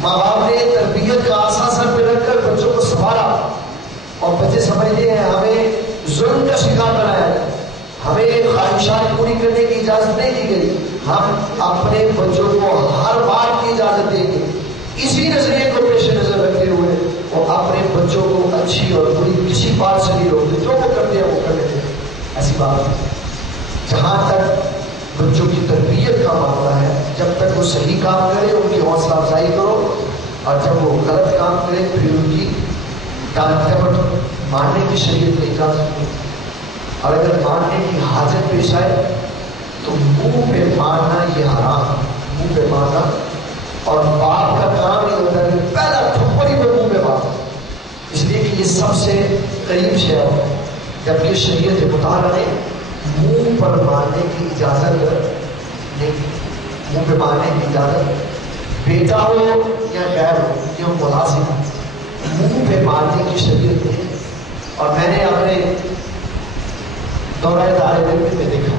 ماں باپ نے تربیت کا آسا سر پہ رکھ کر بچوں کو سنبھالا، اور بچے سمجھتے ہیں ہمیں ظلم کا شکار بنایا گیا، ہمیں خواہشات پوری کرنے کی اجازت نہیں دی گئی، ہم اپنے بچوں کو ہر بات کی اجازت دیں گے۔ اسی نظریے کو پیش نظر رکھتے ہوئے وہ اپنے بچوں کو اچھی اور بری کسی بات سے نہیں روکتے، جو وہ کرتے ہیں وہ کر لیتے ہیں۔ ایسی بات ہے جہاں تک بچوں کی تربیت کا معاملہ ہے، جب تک وہ صحیح کام کرے ان کی حوصلہ افزائی کرو، اور جب وہ غلط کام کرے پھر ان کی ڈانٹ ڈپٹ ماننے کی شریعت میں اجازت نہیں، اور اگر ماننے کی حاجت پیش آئے تو منہ پہ مارنا یہ حرام، منہ پہ مارنا، اور باپ کا کام نہیں ہوتا کہ پہلا تھپڑ ہی منہ پہ مارنا، اس لیے کہ یہ سب سے قریب شے ہے، جبکہ شریعت مطالعہ نے منہ پر مارنے کی اجازت نہیں، منہ پہ مارنے کی اجازت بیٹا ہو یا غیر ہو یا ملازم ہو، منہ پہ مارنے کی شریعت نہیں۔ اور میں نے اپنے دورہ طالب علم میں دیکھا،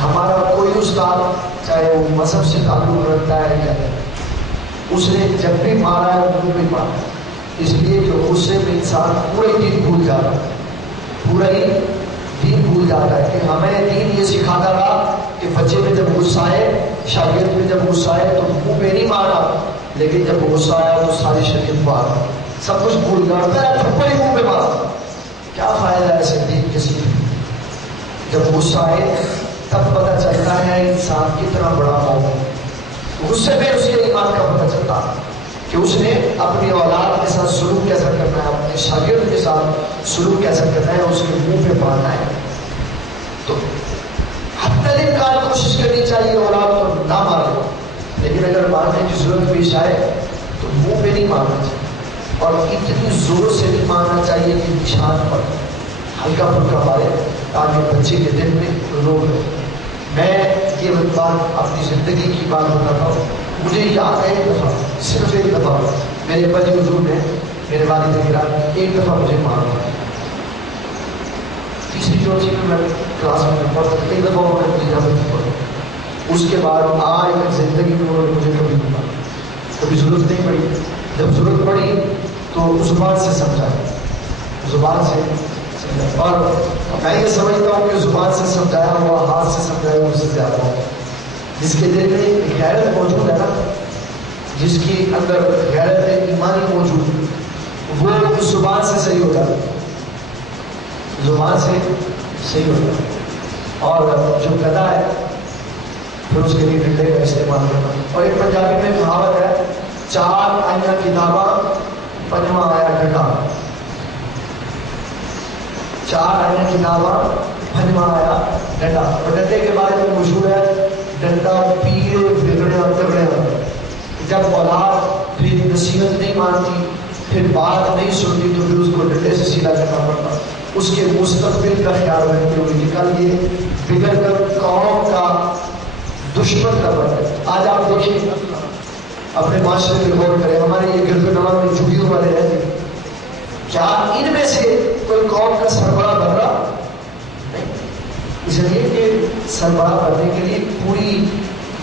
ہمارا کوئی استاد چاہے وہ مذہب سے تعلق رکھتا ہے یا نہیں، اس نے جب بھی مارا ہے منہ پہ مارا، اس لیے کہ غصے میں انسان پورا ہی دین بھول جاتا ہے، پورا ہی دین بھول جاتا ہے۔ کہ ہمیں دین یہ سکھاتا رہا کہ بچے میں جب غصہ آئے، شاگرد میں جب غصہ آئے تو منہ پہ نہیں مارا، لیکن جب غصہ آیا تو ساری شریعت مارا، سب کچھ بھول گیا، تھپڑ ہی منہ پہ مارا۔ کیا فائدہ ہے ایسے دین کے سیکھنے؟ جب غصہ آئے تب پتہ چلتا ہے انسان کتنا بڑا مومن ہے، غصے میں اس کے ایمان کا پتہ چلتا ہے کہ اس نے اپنی اولاد کے ساتھ سلوک کیسا کرنا ہے، اپنے شاگرد کے ساتھ سلوک کیسا کرنا ہے، اس کے منہ پہ مارنا ہے۔ تو حتی الامکان کوشش کرنی چاہیے اولاد کو نہ مارے، لیکن اگر مارنے کی ضرورت پیش آئے تو منہ پہ نہیں مارنا چاہیے، اور اتنی زور سے نہیں مارنا چاہیے کہ نشان پر ہلکا پھلکا مارے تاکہ بچے کے دل میں روک رہے۔ میں یہ بات اپنی زندگی کی بات بتاتا ہوں، مجھے یاد ہے ایک دفعہ، صرف ایک دفعہ میرے بڑے بزرگ نے، میرے والد گرامی نے ایک دفعہ مجھے مارا، تیسری چوتھی میں کلاس میں پڑھتا تھا، ایک دفعہ انہوں نے مجھے اجازت پڑھی، اس کے بعد آج تک زندگی میں انہوں نے مجھے کبھی نہیں مارا، کبھی ضرورت نہیں پڑی، جب ضرورت پڑی تو زبان سے سمجھایا، زبان سے سمجھایا، اور میں یہ سمجھتا ہوں کہ زبان سے سمجھایا ہوا ہاتھ سے سمجھایا ہوا سے زیادہ ہو۔ جس کے دل میں غیرت موجود ہے نا، جس کی اندر غیرت ایمانی موجود ہے، وہ زبان سے صحیح ہو جاتا ہے، زبان سے صحیح ہو جاتا ہے۔ اور جو گدھا ہے پھر اس کے لیے ڈنڈے کا استعمال کرنا۔ اور ایک پنجابی میں کہاوت ہے، چار آئیاں کتاباں پنجواں آیا ڈنڈا، چار آئیاں کتاباں پنجواں آیا ڈنڈا۔ اور ڈنڈے کے بارے میں مشہور ہے، ڈنڈا پیے بگڑے اور تگڑے ہوتے، جب اولاد پھر نصیحت نہیں مانتی، پھر بات نہیں سنتی تو پھر اس کو ڈنڈے سے سیدھا کرنا پڑتا، اس کے مستقبل کا خیال رکھتے ہوئے کہ کل یہ بگڑ کر قوم کا دشمن کا بنے۔ آج آپ دیکھیں اپنے معاشرے میں غور کریں، ہمارے یہ گرد و نواح میں جھگیوں والے رہتے ہیں، کیا ان میں سے کوئی قوم کا سربراہ بن رہا؟ نہیں، اس لیے کہ سربراہ بننے کے لیے پوری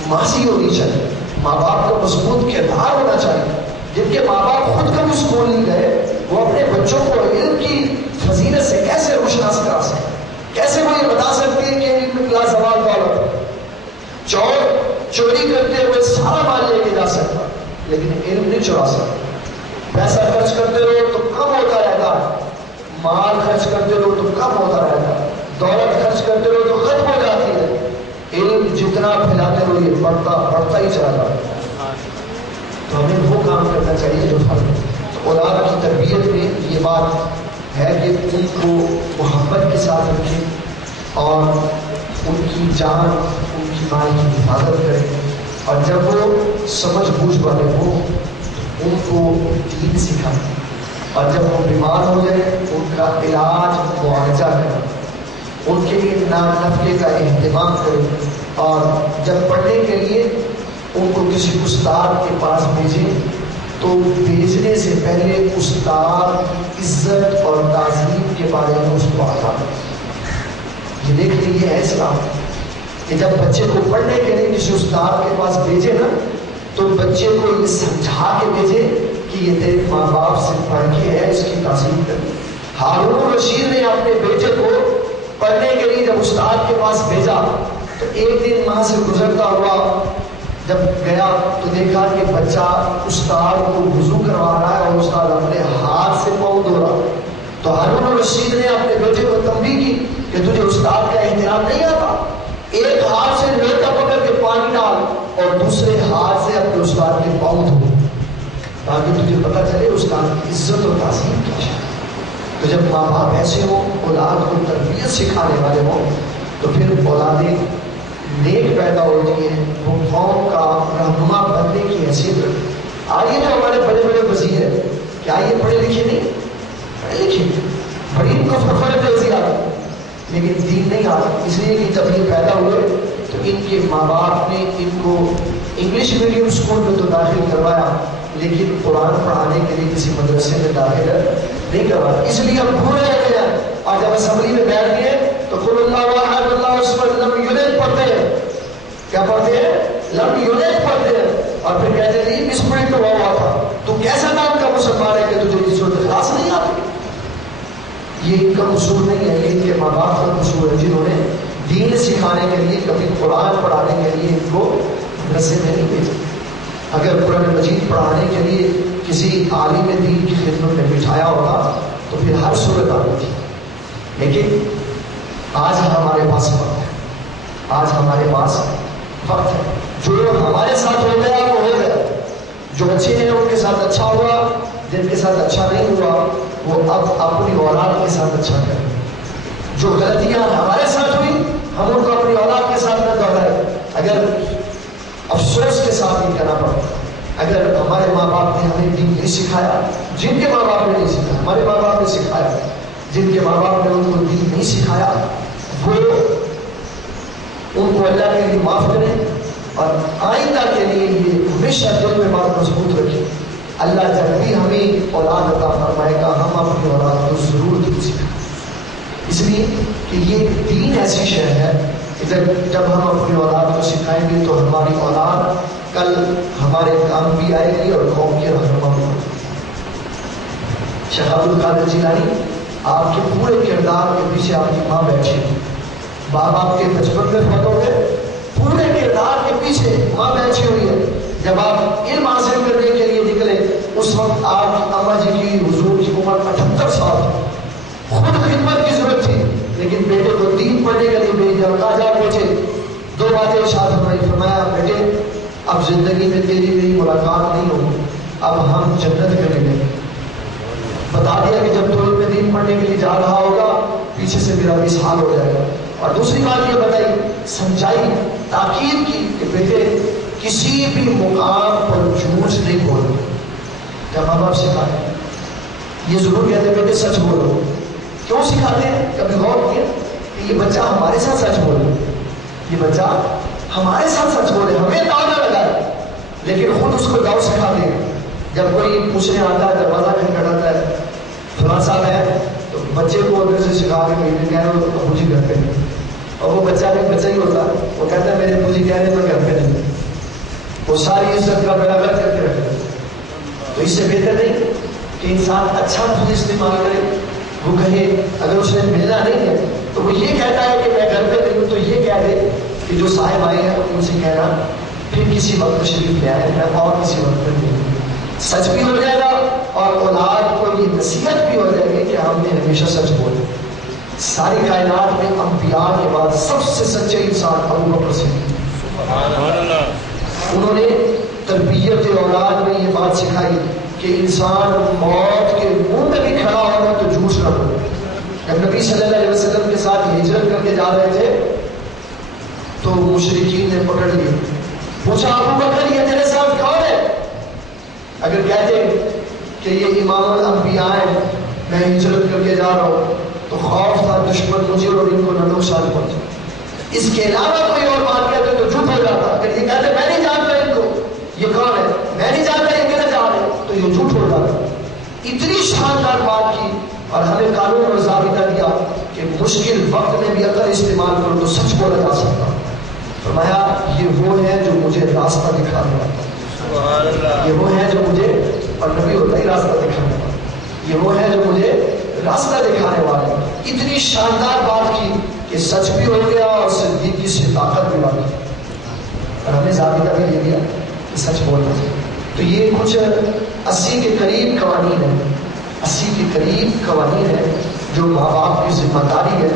ماضی ہونی چاہیے، ماں باپ کا مضبوط کردار ہونا چاہیے۔ جن کے ماں باپ خود کبھی اسکول نہیں گئے، وہ اپنے بچوں کو علم کی فضیلت سے کیسے روشناس کرا سکتے، کیسے وہ یہ بتا سکتے ہیں کہ علم لا زوال دولت، چوری کرتے ہوئے سارا مال لے کے جا سکتا لیکن علم نہیں چرا سکتا۔ پیسہ خرچ کرتے رہو تو کم ہوتا رہتا، مال خرچ کرتے رہو تو کم ہوتا رہتا، دولت خرچ کرتے رہو تو ختم ہو جاتی ہے، علم جتنا پھیلاتے رہو یہ بڑھتا ہی چلا جاتا۔ تو ہمیں وہ کام کرنا چاہیے جو فرض۔ اولاد کی تربیت میں یہ بات ہے کہ ان کو محبت کے ساتھ رکھیں اور ان کی جان، ان کی مال کی حفاظت کریں، اور جب وہ سمجھ بوجھ والے ہوں ان کو دین سکھائیں، اور جب وہ بیمار ہو جائے ان کا علاج معالجہ کریں، ان کے لیے نفقے کا اہتمام کریں، اور جب پڑھنے کے لیے ان کو کسی استاد کے پاس بھیجیں تو بھیجنے سے پہلے استاد کی عزت اور تعظیم کے بارے میں اس کو آگاہ کریں۔ یہ دیکھ لیجیے ہے اسلام کہ جب بچے کو پڑھنے کے لیے کسی استاد کے پاس بھیجے نا تو بچے کو یہ سمجھا کے بھیجے کہ یہ تیرے ماں باپ سے پڑھ کے ہے، اس کی تعظیم کرنی۔ ہارون الرشید نے اپنے بیٹے کو پڑھنے کے لیے جب استاد کے پاس بھیجا تو ایک دن وہاں سے گزرتا ہوا جب گیا تو دیکھا کہ بچہ استاد کو وضو کروا رہا ہے اور استاد اپنے ہاتھ سے پاؤں دھو رہا۔ تو ہارون الرشید نے اپنے بیٹے کو تنبیہ کی کہ تجھے استاد کا احترام نہیں آتا، ایک ہاتھ سے لوٹا پکڑ کے پانی ڈال اور دوسرے ہاتھ سے اپنے استاد کے پاؤں دھو، تاکہ تجھے پتہ چلے استاد کی عزت اور تعظیم کیا ہے۔ تو جب ماں باپ ایسے ہوں، اولاد کو تربیت سکھانے والے ہوں، تو پھر اولادیں نیک پیدا ہوتی ہیں، وہ قوم کا رہنما بننے کی حیثیت رکھتی ہے۔ آئیے جو ہمارے بڑے بڑے وزیر ہیں، کیا یہ پڑھے لکھے نہیں؟ پڑھے لکھے، بڑی ان کو فرق ہے زیادہ، لیکن دین نہیں آتا۔ اس لیے کہ جب یہ پیدا ہوئے تو ان کے ماں باپ نے ان کو انگلش میڈیم اسکول میں تو داخل کروایا، لیکن قرآن پڑھانے کے لیے کسی مدرسے میں داخل نہیں کروایا۔ اس لیے ہم بھول رہے ہیں، اور جب اسمبلی میں بیٹھ گئے تو قل اللہ احد اللہ الصمد لم یلد پڑھتے ہیں، کیا پڑھتے ہیں؟ لم یلد پڑھتے ہیں، اور پھر کہتے ہیں نہیں مسپرنٹ تو ہوا تھا، تو کیسا نام کا مسلمان ہے کہ تجھے اس صورت اخلاص نہیں آتی؟ یہ ان کا قصور نہیں ہے، یہ ان کے ماں باپ کا قصور ہے، جنہوں نے دین سکھانے کے لیے کبھی قرآن پڑھانے کے لیے ان کو مدرسے میں نہیں بھیجا۔ اگر قرآن مجید پڑھانے کے لیے کسی عالم دین کی خدمت میں بٹھایا ہوتا تو پھر ہر صورت آتی تھی، لیکن آج ہمارے پاس وقت ہے، آج ہمارے پاس وقت ہے، جو ہمارے ساتھ ہو گیا وہ ہو گیا، جو اچھے ہیں ان کے ساتھ اچھا ہوا، جن کے ساتھ اچھا نہیں ہوا وہ اب اپنی اولاد کے ساتھ اچھا کریں۔ جو غلطیاں ہمارے ساتھ ہوئی ہم ان کو اپنی اولاد کے ساتھ نہ دہرائیں، اگر افسوس کے ساتھ یہ کہنا پڑتا، اگر ہمارے ماں باپ نے ہمیں دین نہیں سکھایا، جن کے ماں باپ نے نہیں سکھایا، ہمارے ماں باپ نے سکھایا، جن کے ماں باپ نے ان کو دین نہیں سکھایا وہ ان کو اللہ کے لیے معاف کریں، اور آئندہ کے لیے یہ ہمیشہ دل میں بات مضبوط رکھیں، اللہ جب بھی ہمیں اولاد عطا فرمائے گا ہم اپنی اولاد کو ضرور دین سکھائیں، اس لیے کہ یہ دین ایسی شے ہے کہ جب ہم اپنی اولاد کو سکھائیں گے تو ہماری اولاد کل ہمارے کام بھی آئے گی اور قوم کے رہنما بھی ہوگی۔ شیخ عبد القادر جیلانی، آپ کے پورے کردار کے پیچھے آپ کی ماں بیٹھی ہے، باپ آپ کے بچپن میں فوت ہو گئے، پورے کردار کے پیچھے ماں بیٹھی ہوئی ہے۔ جب آپ علم حاصل کرنے کے لیے نکلے اس وقت آپ کی اماں جی کی حضور کی عمر 78 سال تھی، خود خدمت کی ضرورت تھی، لیکن بیٹے کو دین پڑھنے کے لیے بھیجا، کہا جا بیٹے دو باتیں ارشاد فرمایا، بیٹے اب زندگی میں تیری میری ملاقات نہیں ہوگی، اب ہم جنت میں ملیں گے۔ بتا دیا کہ جب تو علم دین پڑھنے کے لیے جا رہا ہوگا پیچھے سے میرا وصال ہو جائے گا۔ اور دوسری بات یہ بتائی، سمجھائی، تاکید کی کہ بیٹے کسی بھی مقام پر جھوٹ نہیں بولو۔ جب ماں باپ سکھاتے یہ ضرور کہتے ہیں بیٹے سچ بولو، کیوں سکھاتے ہیں؟ کبھی غور کیا کہ یہ بچہ ہمارے ساتھ سچ بولے، یہ بچہ ہمارے ساتھ سچ بولے، ہمیں داؤ نہ لگائے، لیکن خود اس کو داؤ سکھاتے ہیں۔ جب کوئی پوچھنے آتا ہے، دروازہ کھٹکھٹاتا ہے، فلاں صاحب ہے، تو بچے کو ادھر سے سکھا کے کہہ رہے ہو ابو جی گھر پہ نہیں، اور وہ بچہ بھی بچہ ہی ہوتا ہے، وہ کہتا ہے میرے ابو جی کہہ رہے ہیں میں گھر پہ نہیں، وہ ساری عزت کا بیڑا غرق کر کے رکھے۔ تو اس سے بہتر نہیں کہ انسان اچھا خود استعمال کرے، وہ کہے اگر اسے ملنا نہیں ہے تو وہ یہ کہتا ہے کہ میں گھر پہ نہیں ہوں تو یہ کہہ دے کہ جو صاحب آئے ہیں ان سے کہنا پھر کسی وقت تشریف لے آئے، میں اور کسی وقت پر نہیں ہوں۔ سچ بھی ہو جائے گا اور اولاد کو یہ نصیحت بھی ہو جائے گی کہ ہم نے ہمیشہ سچ بولے۔ ساری کائنات میں انبیاء کے بعد سب سے سچے انسان ابو بکر صدیق، انہوں نے تربیت اولاد میں یہ بات سکھائی کہ انسان موت کے منہ میں بھی کھڑا ہوگا تو جھوٹ نہ بولے۔ جب نبی صلی اللہ علیہ وسلم کے ساتھ ہجرت کر کے جا رہے تھے تو مشرکین نے پکڑ لیے، پوچھا ابو بکر یہ تیرے ساتھ کون ہے؟ اگر کہتے کہ یہ امام الانبیاء ہیں، میں ہجرت کر کے جا رہا ہوں، تو خوف تھا دشمن مجھے اور ان کو نہ نقصان پہنچے۔ اس کے علاوہ کوئی اور بات کہتے تو جھوٹ ہو جاتا، اگر یہ کہتے میں نہیں جانتا ان کو یہ کون ہے، میں نہیں جانتا یہ میرا جا رہے تو یہ جھوٹ ہو جاتا۔ اتنی شاندار بات کی اور ہمیں قانون اور ضابطہ دیا کہ مشکل وقت میں بھی عقل استعمال کرو تو سچ بولا جا سکتا۔ فرمایا یہ وہ ہے جو مجھے راستہ دکھانے والا، یہ وہ ہے جو مجھے، اور نبی ہوتا ہی راستہ دکھانے والا، یہ وہ ہے جو مجھے راستہ دکھانے والے. اتنی شاندار بات کی کہ سچ بھی ہو گیا اور صدیقی سے طاقت بھی والی، اور ہمیں ضابطہ بھی دے دیا کہ سچ بولنا چاہیے. تو یہ کچھ 80 کے قریب قوانین ہیں، 80 کے قریب قوانین ہیں جو ماں باپ کی ذمہ داری ہے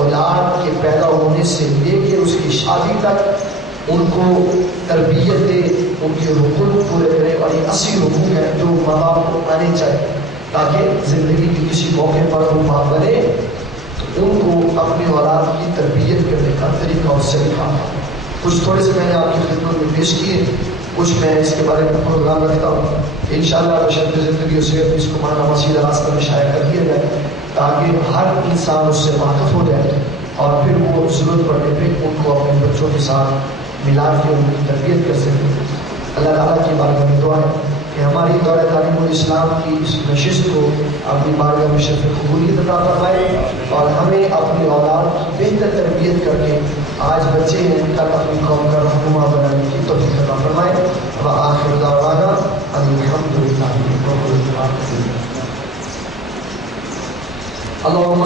اولاد کے پیدا ہونے سے لے کے اس کی شادی تک ان کو تربیت دے، ان کے حقوق پورے کرے. اور یہ 80 حقوق ہیں جو ماں باپ کو آنے چاہیے تاکہ زندگی کے کسی موقع پر وہ ماں بنے تو ان کو اپنی اولاد کی تربیت کرنے کا طریقہ اور سلیقہ. کچھ تھوڑے سے میں نے آپ کی خدمت میں پیش کیے، کچھ میں اس کے بارے میں پروگرام رکھتا ہوں انشاءاللہ بشرط زندگی و صحت اس کو مانا مسیح راستہ میں شائع کر دیا جائے تاکہ ہر انسان اس سے واقف ہو جائے اور پھر وہ ضرورت پڑنے پہ ان کو اپنے بچوں کے ساتھ ملا کے ان کی تربیت کر سکے. اللہ تعالیٰ کی بارگاہ میں دعا ہے کہ ہماری دورہ تعلیم الاسلام کی اس نشست کو اپنی بارگاہ میں شرف قبولیت عطا فرمائے اور ہمیں اپنی اولاد کی بہتر تربیت کر کے آج بچے ہیں کل اپنی قوم کا رہنما بنانے کی توفیق عطا فرمائے. وآخر دعوانا ان الحمد للہ رب العالمین. اللهم